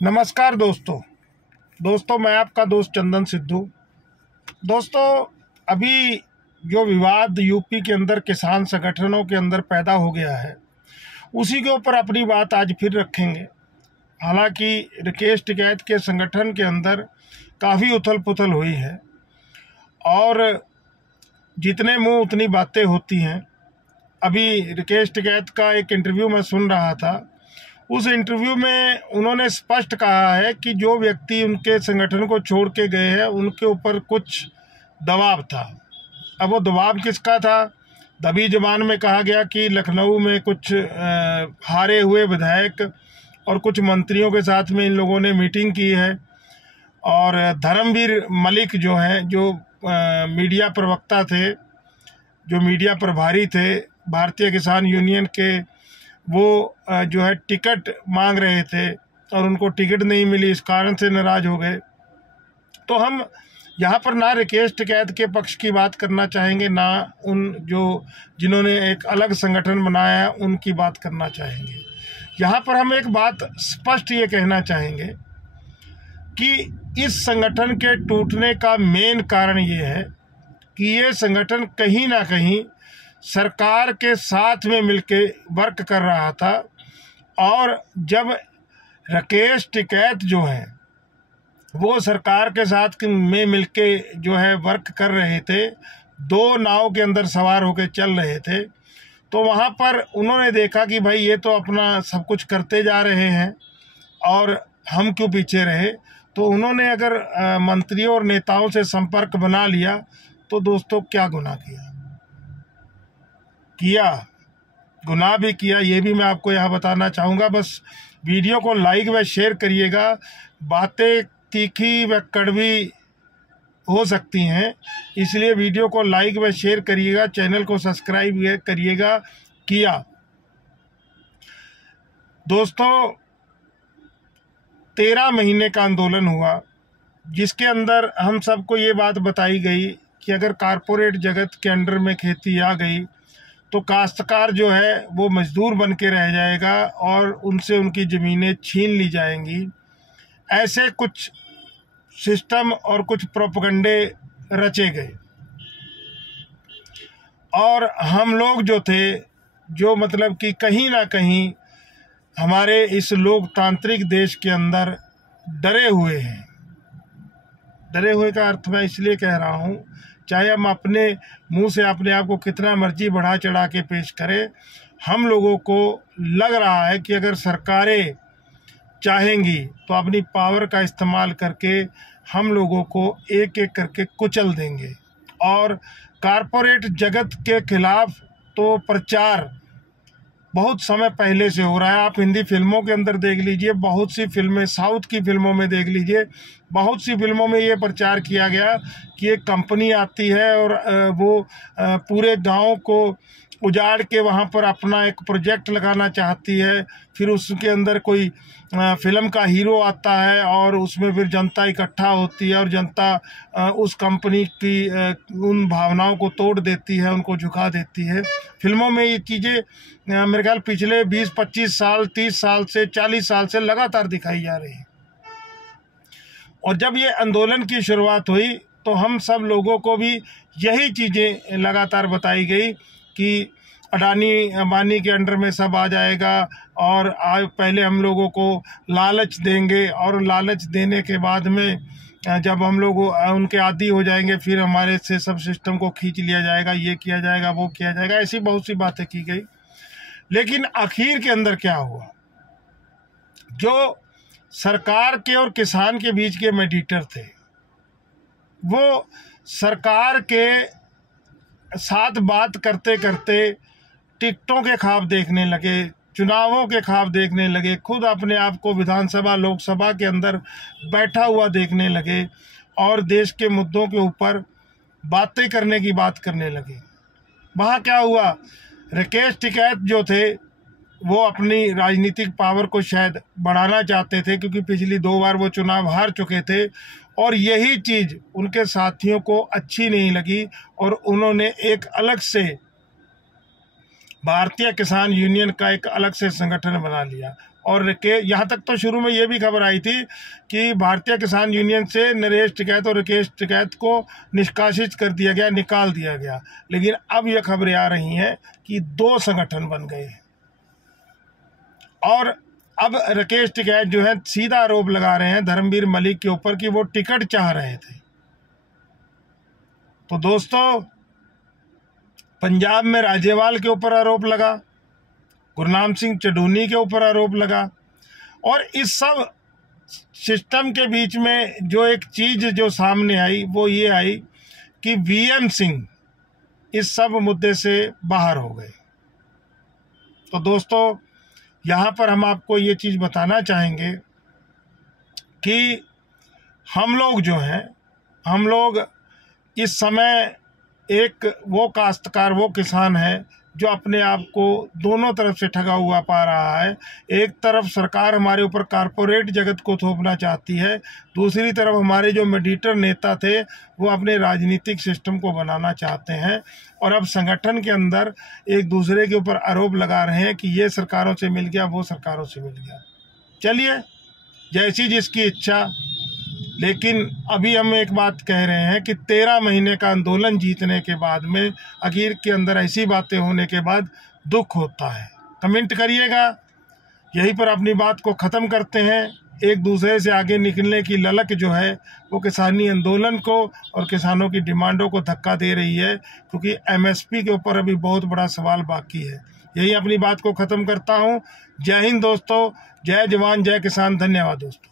नमस्कार दोस्तों मैं आपका दोस्त चंदन सिद्धू। दोस्तों, अभी जो विवाद यूपी के अंदर किसान संगठनों के अंदर पैदा हो गया है, उसी के ऊपर अपनी बात आज फिर रखेंगे। हालांकि राकेश टिकैत के संगठन के अंदर काफ़ी उथल पुथल हुई है और जितने मुंह उतनी बातें होती हैं। अभी राकेश टिकैत का एक इंटरव्यू मैं सुन रहा था। उस इंटरव्यू में उन्होंने स्पष्ट कहा है कि जो व्यक्ति उनके संगठन को छोड़ के गए हैं उनके ऊपर कुछ दबाव था। अब वो दबाव किसका था? दबी जुबान में कहा गया कि लखनऊ में कुछ हारे हुए विधायक और कुछ मंत्रियों के साथ में इन लोगों ने मीटिंग की है और धर्मवीर मलिक जो हैं, जो मीडिया प्रवक्ता थे, जो मीडिया प्रभारी थे भारतीय किसान यूनियन के, वो जो है टिकट मांग रहे थे और उनको टिकट नहीं मिली, इस कारण से नाराज़ हो गए। तो हम यहाँ पर ना राकेश टिकैत के पक्ष की बात करना चाहेंगे, ना जिन्होंने एक अलग संगठन बनाया है उनकी बात करना चाहेंगे। यहाँ पर हम एक बात स्पष्ट ये कहना चाहेंगे कि इस संगठन के टूटने का मेन कारण ये है कि ये संगठन कहीं ना कहीं सरकार के साथ में मिलके वर्क कर रहा था और जब राकेश टिकैत जो है वो सरकार के साथ में मिलके जो है वर्क कर रहे थे, दो नाव के अंदर सवार होकर चल रहे थे, तो वहाँ पर उन्होंने देखा कि भाई ये तो अपना सब कुछ करते जा रहे हैं और हम क्यों पीछे रहे। तो उन्होंने अगर मंत्रियों और नेताओं से संपर्क बना लिया तो दोस्तों क्या गुनाह गुनाह भी किया, ये भी मैं आपको यहाँ बताना चाहूँगा। बस वीडियो को लाइक व शेयर करिएगा। बातें तीखी व कड़वी हो सकती हैं, इसलिए वीडियो को लाइक व शेयर करिएगा। चैनल को सब्सक्राइब करिएगा। किया दोस्तों, 13 महीने का आंदोलन हुआ जिसके अंदर हम सबको ये बात बताई गई कि अगर कारपोरेट जगत के अंडर में खेती आ गई तो काश्तकार जो है वो मजदूर बन के रह जाएगा और उनसे उनकी ज़मीनें छीन ली जाएंगी। ऐसे कुछ सिस्टम और कुछ प्रोपगंडे रचे गए और हम लोग जो थे, जो मतलब कि कहीं ना कहीं हमारे इस लोकतांत्रिक देश के अंदर डरे हुए हैं। डरे हुए का अर्थ मैं इसलिए कह रहा हूँ, चाहे हम अपने मुंह से अपने आप को कितना मर्जी बढ़ा चढ़ा के पेश करें, हम लोगों को लग रहा है कि अगर सरकारें चाहेंगी तो अपनी पावर का इस्तेमाल करके हम लोगों को एक एक करके कुचल देंगे। और कारपोरेट जगत के खिलाफ तो प्रचार बहुत समय पहले से हो रहा है। आप हिंदी फिल्मों के अंदर देख लीजिए, बहुत सी फिल्में, साउथ की फिल्मों में देख लीजिए, बहुत सी फिल्मों में ये प्रचार किया गया कि एक कंपनी आती है और वो पूरे गांव को उजाड़ के वहाँ पर अपना एक प्रोजेक्ट लगाना चाहती है। फिर उसके अंदर कोई फिल्म का हीरो आता है और उसमें फिर जनता इकट्ठा होती है और जनता उस कंपनी की उन भावनाओं को तोड़ देती है, उनको झुका देती है। फिल्मों में ये चीज़ें मेरे ख्याल पिछले 20-25 साल, 30 साल से 40 साल से लगातार दिखाई जा रही हैं। और जब ये आंदोलन की शुरुआत हुई तो हम सब लोगों को भी यही चीज़ें लगातार बताई गई कि अडानी अंबानी के अंडर में सब आ जाएगा और पहले हम लोगों को लालच देंगे और लालच देने के बाद में जब हम लोग उनके आदी हो जाएंगे फिर हमारे से सब सिस्टम को खींच लिया जाएगा, ये किया जाएगा, वो किया जाएगा। ऐसी बहुत सी बातें की गई, लेकिन आखिर के अंदर क्या हुआ? जो सरकार के और किसान के बीच के मीडिएटर थे वो सरकार के साथ बात करते करते टिकटों के ख्वाब देखने लगे, चुनावों के ख्वाब देखने लगे, खुद अपने आप को विधानसभा लोकसभा के अंदर बैठा हुआ देखने लगे और देश के मुद्दों के ऊपर बातें करने की बात करने लगे। वहाँ क्या हुआ? राकेश टिकैत जो थे वो अपनी राजनीतिक पावर को शायद बढ़ाना चाहते थे, क्योंकि पिछली 2 बार वो चुनाव हार चुके थे और यही चीज़ उनके साथियों को अच्छी नहीं लगी और उन्होंने एक अलग से भारतीय किसान यूनियन का एक अलग से संगठन बना लिया। और यहाँ तक तो शुरू में ये भी खबर आई थी कि भारतीय किसान यूनियन से नरेश टिकैत और राकेश टिकैत को निष्कासित कर दिया गया, निकाल दिया गया। लेकिन अब ये खबरें आ रही हैं कि 2 संगठन बन गए और अब राकेश टिकैत जो है सीधा आरोप लगा रहे हैं धर्मवीर मलिक के ऊपर कि वो टिकट चाह रहे थे। तो दोस्तों, पंजाब में राजेवाल के ऊपर आरोप लगा, गुरनाम सिंह चडूनी के ऊपर आरोप लगा, और इस सब सिस्टम के बीच में जो एक चीज़ जो सामने आई वो ये आई कि वीएम सिंह इस सब मुद्दे से बाहर हो गए। तो दोस्तों, यहाँ पर हम आपको ये चीज़ बताना चाहेंगे कि हम लोग जो हैं, हम लोग इस समय एक वो काश्तकार, वो किसान है जो अपने आप को दोनों तरफ से ठगा हुआ पा रहा है। एक तरफ सरकार हमारे ऊपर कारपोरेट जगत को थोपना चाहती है, दूसरी तरफ हमारे जो मीडिएटर नेता थे वो अपने राजनीतिक सिस्टम को बनाना चाहते हैं, और अब संगठन के अंदर एक दूसरे के ऊपर आरोप लगा रहे हैं कि ये सरकारों से मिल गया, वो सरकारों से मिल गया। चलिए, जैसी जिसकी इच्छा। लेकिन अभी हम एक बात कह रहे हैं कि 13 महीने का आंदोलन जीतने के बाद में आखिर के अंदर ऐसी बातें होने के बाद दुख होता है। कमेंट करिएगा। यहीं पर अपनी बात को ख़त्म करते हैं। एक दूसरे से आगे निकलने की ललक जो है वो किसानी आंदोलन को और किसानों की डिमांडों को धक्का दे रही है, क्योंकि एमएसपी के ऊपर अभी बहुत बड़ा सवाल बाकी है। यही अपनी बात को ख़त्म करता हूँ। जय हिंद दोस्तों, जय जवान जय किसान। धन्यवाद दोस्तों।